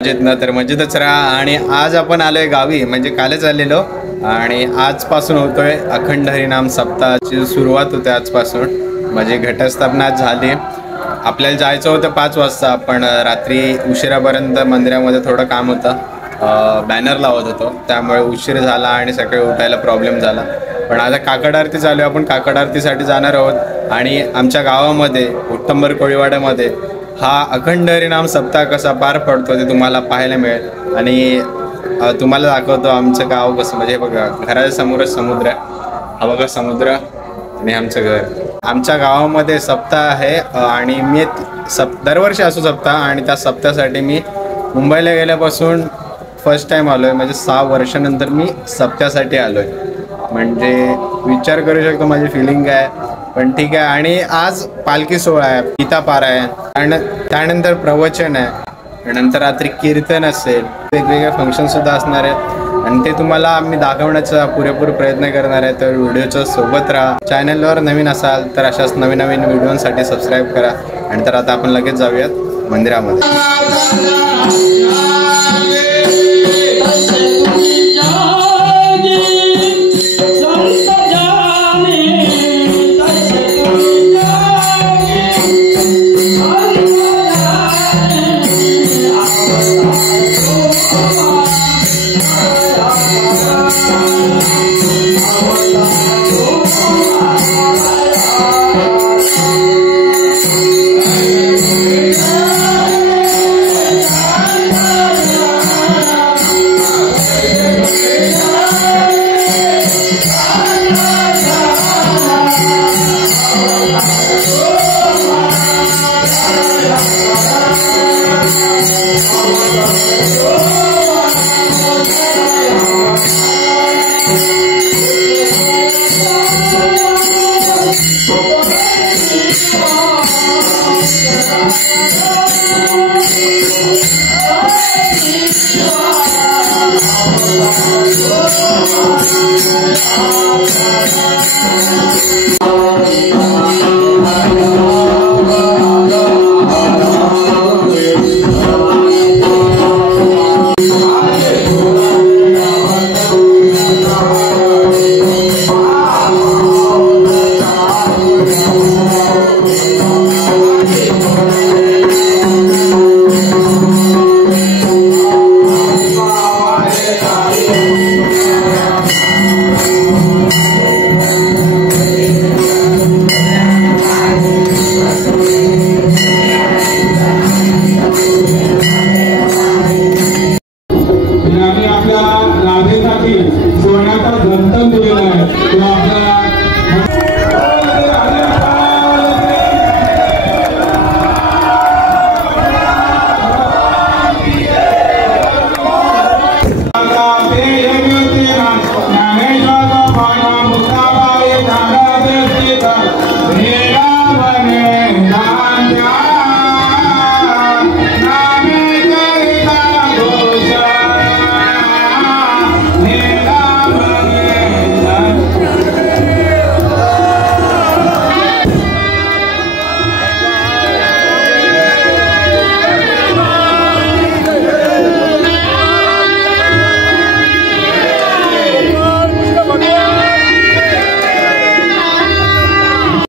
तर मजेतच राहा. आणि आज आपण आलोय गावी, म्हणजे कालच आलेलो आणि आजपासून होतोय अखंड हरिनाम सप्ताहाची सुरुवात होते आजपासून. म्हणजे घटस्थापना झाली. आपल्याला जायचं होतं 5 वाजता, पण रात्री उशिरापर्यंत मंदिरामध्ये थोडं काम होतं, बॅनर लावत होतो, त्यामुळे उशीर झाला आणि सकाळी उठायला प्रॉब्लेम झाला. पण आता काकड आरती चालू आहे, आपण काकड आरतीसाठी जाणार आहोत. आणि आमच्या गावामध्ये उत्तंबर कोळीवाड्यामध्ये हा अखंड हरिनाम सप्ताह कसा पार पडतो ते तुम्हाला पाहायला मिळेल. आणि तुम्हाला दाखवतो आमचं गाव कसं, म्हणजे बघा घराच्या समोरच समुद्र आहे, हा बघा समुद्र आणि आमचं घर. आमच्या गावामध्ये सप्ताह आहे आणि मी दरवर्षी असो सप्ताह, आणि त्या सप्ताहासाठी मी मुंबईला गेल्यापासून फर्स्ट टाईम आलो आहे. म्हणजे 6 वर्षानंतर मी सप्त्यासाठी आलो आहे. म्हणजे विचार करू शकतो माझी फिलिंग काय, पण ठीक आहे. आणि आज पालखी सोहळा आहे, गीतापारा आहे, त्यानंतर प्रवचन आहे, नंतर रात्री कीर्तन असेल, वेगवेगळे फंक्शनसुद्धा असणार आहेत आणि ते तुम्हाला आम्ही दाखवण्याचा पुरेपूर प्रयत्न करणार आहे. तर व्हिडिओच्या सोबत राहा. चॅनलवर नवीन असाल तर अशाच नवीन नवीन व्हिडिओसाठी सबस्क्राईब करा. आणि तर आता आपण लगेच जाऊयात मंदिरामध्ये.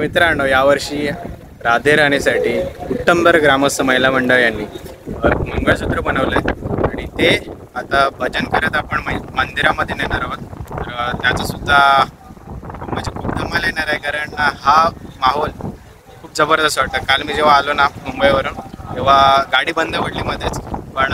मित्रांनो, यावर्षी राधे राणीसाठी उत्तंबर ग्रामस्थ महिला मंडळ यांनी मंगळसूत्र बनवलंय आणि ते आता भजन करत आपण मंदिरामध्ये नेणार आहोत. तर त्याचं सुद्धा म्हणजे खूप धमाल येणार आहे, कारण हा माहोल खूप जबरदस्त वाटतं. काल मी जेव्हा आलो ना मुंबईवरून, तेव्हा गाडी बंद पडली मध्येच, पण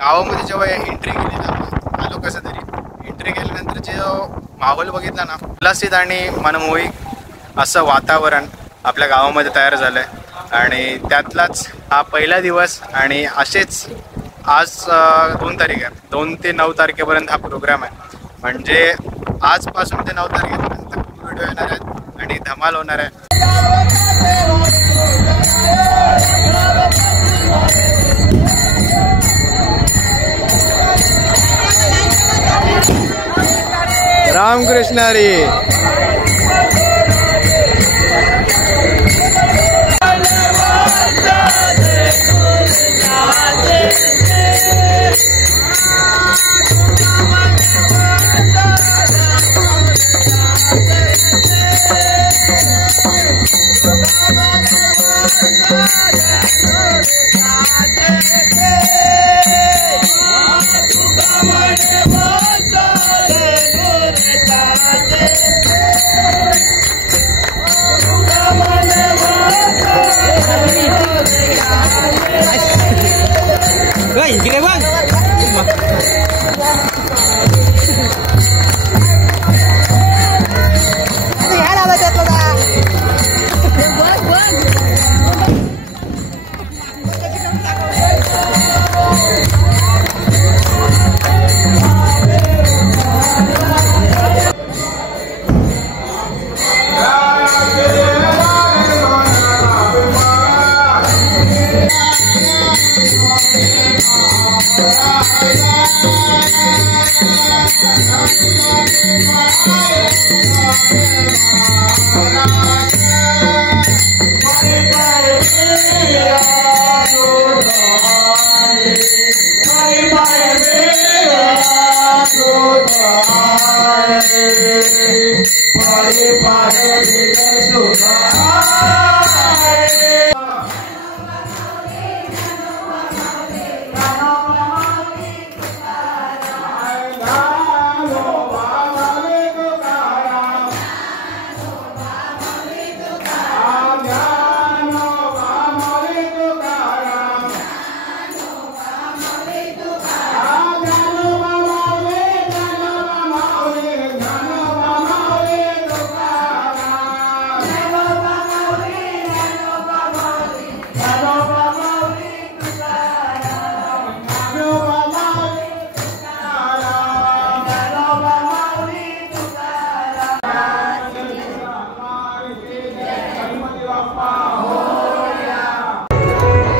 गावामध्ये जेव्हा एंट्री केली ना, आलो कसं तरी एंट्री केल्यानंतर जो माहोल बघितला ना, उल्हासित आणि मनमोहक असं वातावरण आपल्या गावामध्ये तयार झालं आहे. आणि त्यातलाच हा पहिला दिवस, आणि असेच आज 2 तारीख आहे, 2 ते 9 तारखेपर्यंत हा प्रोग्राम आहे. म्हणजे आजपासून ते 9 तारखेपर्यंत खूप व्हिडिओ येणार आहेत आणि धमाल होणार आहे. रामकृष्ण हरी.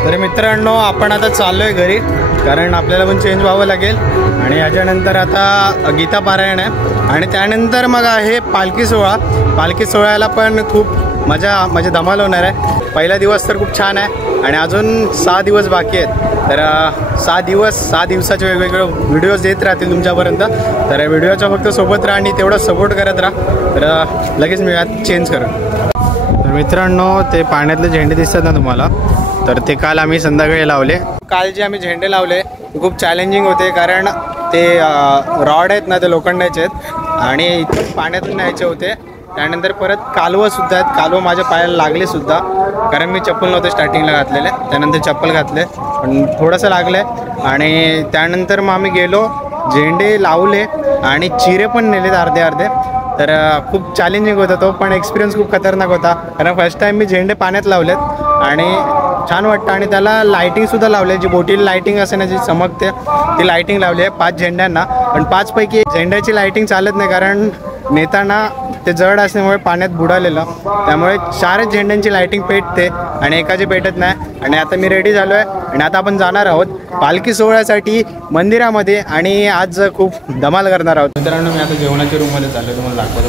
तर मित्रांनो, आपण आता चाललोय घरी, कारण आपल्याला पण चेंज व्हावं लागेल. आणि याच्यानंतर आता गीता पारायण आहे आणि त्यानंतर मग आहे पालखी सोहळा. पालखी सोहळ्याला पण खूप मजा म्हणजे धमाल होणार आहे. पहिला दिवस तर खूप छान आहे आणि अजून 6 दिवस बाकी आहेत. तर 6 दिवसाचे वेगवेगळे व्हिडिओज येत राहतील तुमच्यापर्यंत. तर व्हिडिओच्या फक्त सोबत राहा आणि तेवढं सपोर्ट करत राहा. तर लगेच मी आज चेंज करेन. तर मित्रांनो, ते पाण्यातले झेंडे दिसतात ना तुम्हाला, तर ते काल आम्ही संध्याकाळी लावले. काल जे आम्ही झेंडे लावले ते खूप चॅलेंजिंग होते, कारण ते रॉड आहेत ना, ते लोखंडाचे आहेत आणि इथून पाण्यातून न्यायचे होते. त्यानंतर परत कालवंसुद्धा आहेत. कालवं माझ्या पायाला लागले सुद्धा, कारण मी चप्पल नव्हते स्टार्टिंगला घातलेले. त्यानंतर चप्पल घातले पण थोडंसं लागलं आहे. आणि त्यानंतर मग आम्ही गेलो, झेंडे लावले आणि चिरे पण नेलेत अर्धे अर्धे. तर खूप चॅलेंजिंग होता तो, पण एक्सपिरियन्स खूप खतरनाक होता, कारण फर्स्ट टाईम मी झेंडे पाण्यात लावलेत आणि छान वाटतं. आणि त्याला लायटिंगसुद्धा लावले, जी बोटीला लायटिंग असते ना, जी चमकते, ती लायटिंग लावली आहे 5 झेंड्यांना. पण 5 पैकी झेंड्याची लायटिंग चालत नाही, कारण नेताना ते जड असल्यामुळे पाण्यात बुडालेलं, त्यामुळे 4 झेंड्यांची लायटिंग पेटते आणि एकाची पेटत नाही. आणि आता मी रेडी झालो आहे आणि आता आपण जाणार आहोत पालखी सोहळ्यासाठी मंदिरामध्ये आणि आज खूप धमाल करणार आहोत. मित्रांनो, मी आता जेवणाच्या रूममध्ये चाललो, तुम्हाला दाखवतो.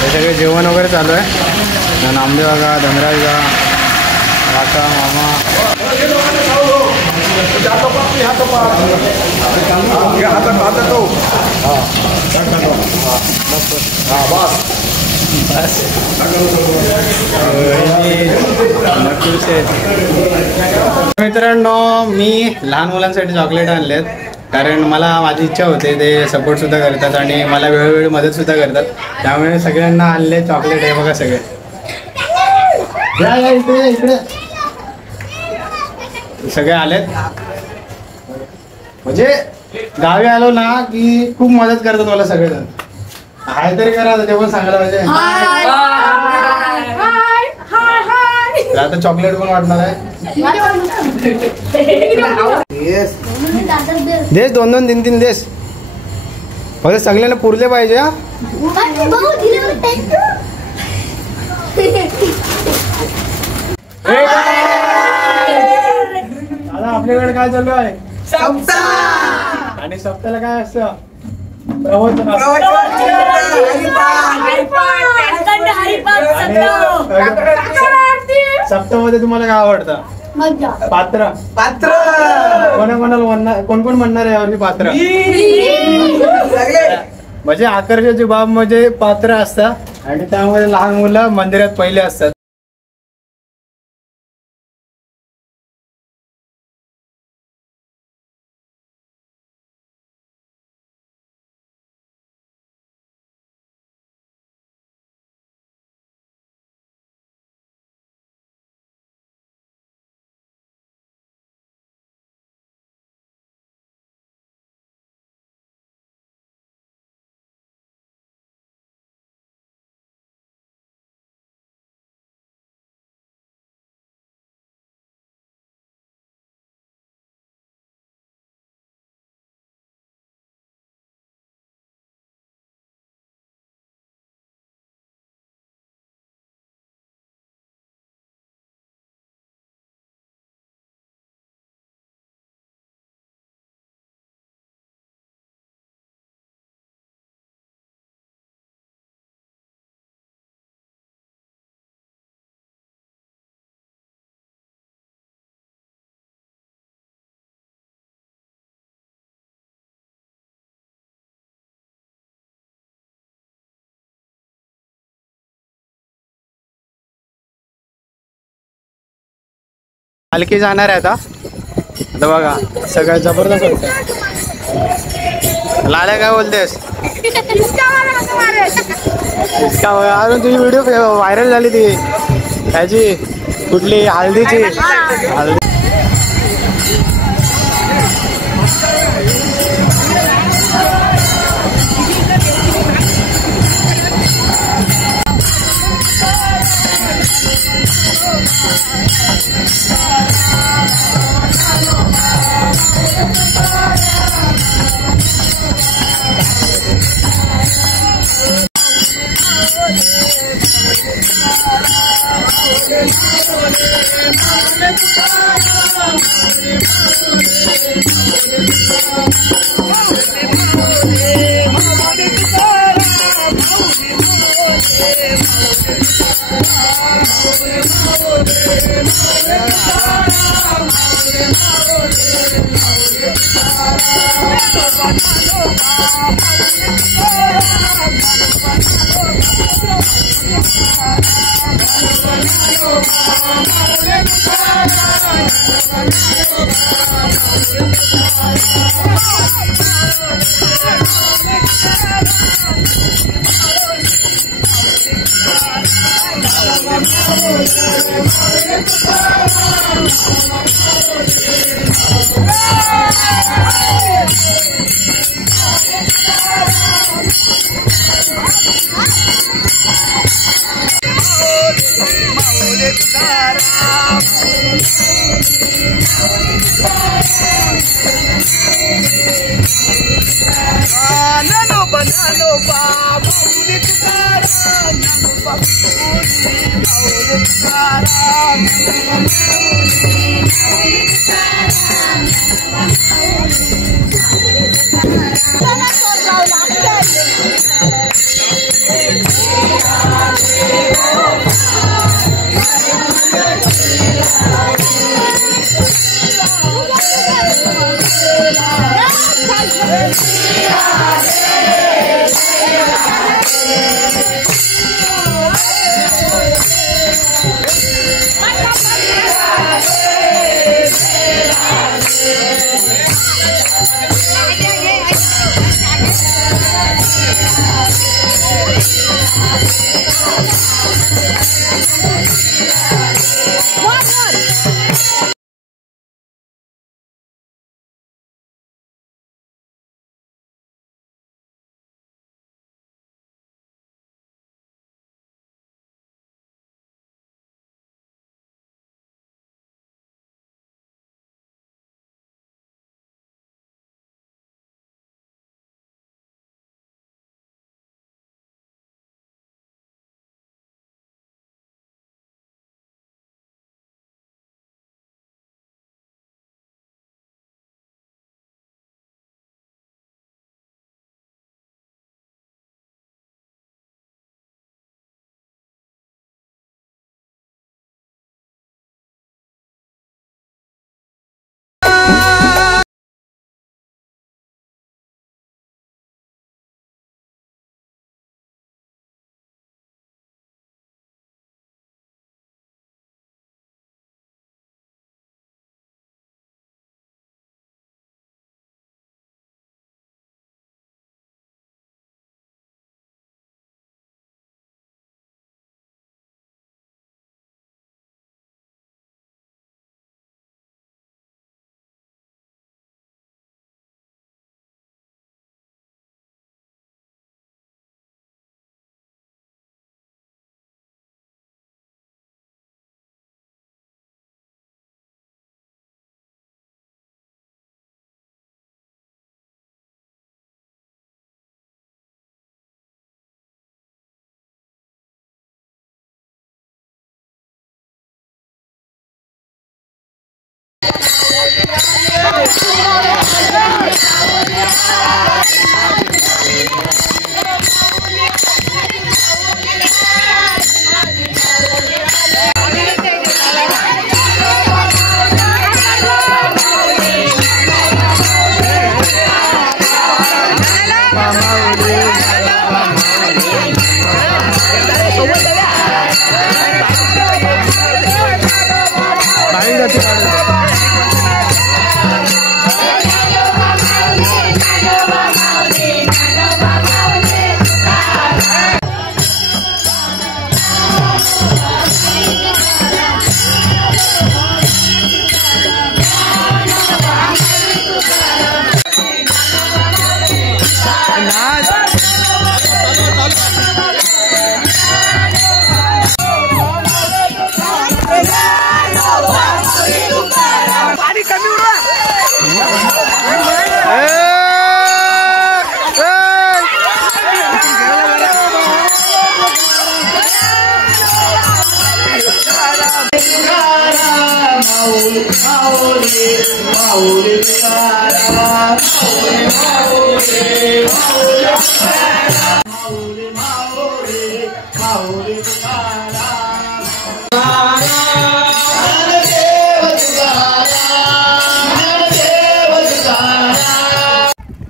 हे सगळे जेवण वगैरे चालू आहे. नामदेव बघा, धनराज बघा, काका, मामा. मित्रांनो, मी लहान मुलांसाठी चॉकलेट आणलेत, कारण मला माझी इच्छा होते. ते सपोर्टसुद्धा करतात आणि मला वेळोवेळी मदतसुद्धा करतात, त्यामुळे सगळ्यांना आणले चॉकलेट. आहे बघा सगळे, इकडे सगळे आलेत. म्हणजे गावी आलो ना की खूप मदत करतात मला सगळेजण. हाय तरी करा, ते पण सांगायला पाहिजे. आता चॉकलेट पण वाटणार आहे. देश 2-2, 3-3 देश, फक्त सगळ्यांना पुरले पाहिजे. दादा, आपल्याकडे काय चालू आहे? सप्ताह. आणि सप्ताहाला काय असतं? प्रवचन. सप्तामध्ये तुम्हाला काय आवडतं? पात्र. कोण कोण म्हणणार आहे यावरती पात्र? म्हणजे आकर्षाची बाब म्हणजे पात्र असतात आणि त्यामध्ये लहान मुलं मंदिरात पहिले असतात. पालखी जाणार आहे आता बघा सगळं जबरदस्त होतं. लाल्या काय बोलतेस? अजून तुझी व्हिडिओ व्हायरल झाली ती त्याची कुठली हळदीची हळदी.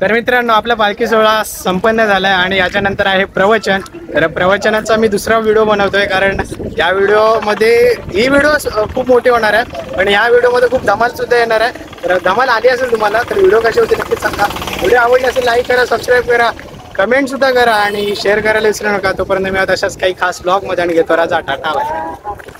तर मित्रांनो, आपला पालखी सोहळा संपन्न झालाय आणि याच्यानंतर आहे प्रवचन. तर प्रवचनाचा मी दुसरा व्हिडिओ बनवतोय, कारण या व्हिडिओमध्ये ही व्हिडिओ खूप मोठी होणार आहे, पण या व्हिडिओमध्ये खूप धमाल सुद्धा येणार आहे. तर धमाल आली असेल तुम्हाला, तर व्हिडिओ कशी होती नक्कीच सांगा. व्हिडिओ आवडली असेल लाईक करा, सबस्क्राईब करा, कमेंट सुद्धा करा आणि शेअर करायला विसरू नका. तोपर्यंत मी तशाच काही खास ब्लॉगमध्ये आणि घेतो राजा. Tata bye.